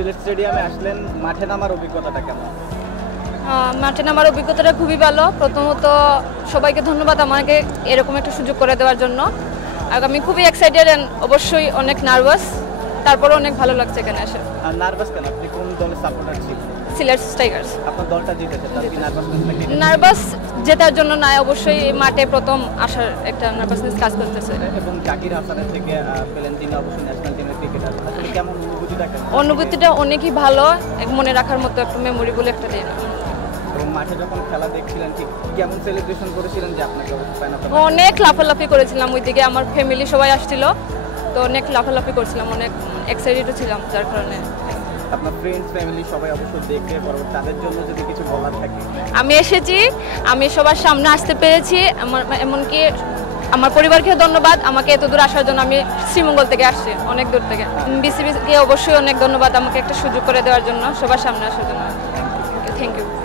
সিলেট স্টেডিয়ামে আসলেন, মাঠে নামার অভিজ্ঞতাটা কেমন? মাঠে নামার অভিজ্ঞতাটা খুবই ভালো। প্রথমত সবাইকে ধন্যবাদ আমাকে এরকম একটা সুযোগ করে দেওয়ার জন্য। আর আমি খুবই এক্সাইটেড অ্যান্ড অবশ্যই অনেক নার্ভাস, তারপরে অনেক ভালো লাগছে এখানে এসে। আর নার্ভাস কেন? আপনি কোন দলের সাপোর্টার ছিলেন? সিলেট টাইগার্স। আপনার দলটা জিতেছে, তার কি নার্ভাসনেস নাকি? নার্ভাস জেতার জন্য না, অবশ্যই মাঠে প্রথম আসার একটা নার্ভাসনেস কাজ করতেছে। এবং জাকির হাসানের থেকে পেলেন, তিনি অবশ্যই ন্যাশনাল টিমের ক্রিকেটার। আসলে কেমন অনুভূতিটা কেমন? অনুভূতিটা অনেকই ভালো, মনে রাখার মতো একটা মেমোরেবল একটা দিন। এবং মাঠে যখন খেলা দেখছিলেন ঠিক কেমন সেলিব্রেশন করেছিলেন যে আপনাকে ফ্যান অফ? অনেক লাফালাফি করেছিলাম, ওইদিকে আমার ফ্যামিলি সবাই আসছিল, তো অনেক লাফালাফি করছিলাম, অনেক এক্সাইটেড ছিলাম যার কারণে। আপনার ফ্রেন্ডস ফ্যামিলি সবাই অবশ্য দেখবে, বড় তাদের জন্য যদি কিছু বলার থাকে। আমি এসেছি, আমি সবার সামনে আসতে পেরেছি, এমনকি আমার পরিবারকেও ধন্যবাদ আমাকে এত দূর আসার জন্য। আমি শ্রীমঙ্গল থেকে আসছি, অনেক দূর থেকে। বিসিবিকে অবশ্যই অনেক ধন্যবাদ আমাকে একটা সুযোগ করে দেওয়ার জন্য, সবার সামনে আসার জন্য। Thank you.